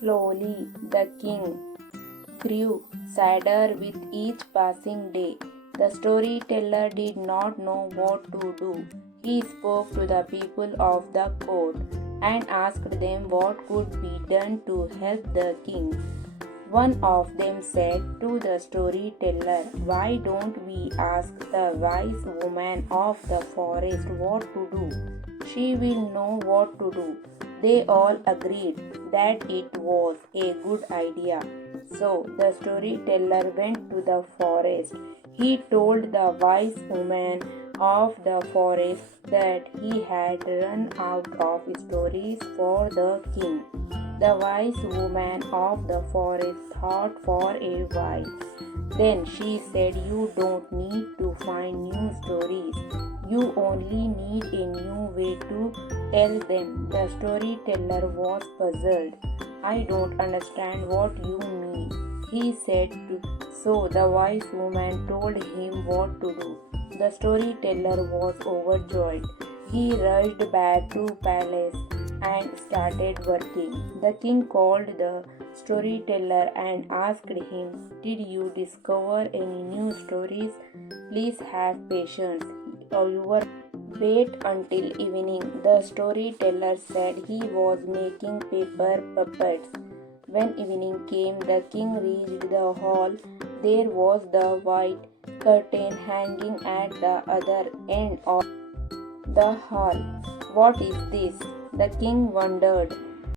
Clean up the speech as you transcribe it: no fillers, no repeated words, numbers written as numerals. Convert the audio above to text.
Slowly, the king grew sadder with each passing day. The storyteller did not know what to do. He spoke to the people of the court and asked them what could be done to help the king. One of them said to the storyteller, "Why don't we ask the wise woman of the forest what to do? She will know what to do." They all agreed that it was a good idea. So the storyteller went to the forest. He told the wise woman of the forest that he had run out of stories for the king. The wise woman of the forest thought for a while. Then she said, "You don't need to find new stories. You only need a new way to tell them." The storyteller was puzzled. "I don't understand what you mean," he said. So the wise woman told him what to do. The storyteller was overjoyed. He rushed back to palace and started working. The king called the storyteller and asked him, "Did you discover any new stories? Please have patience. Your wait until evening." The storyteller said he was making paper puppets. When evening came, the king reached the hall. There was the white curtain hanging at the other end of the hall. "What is this?" the king wondered.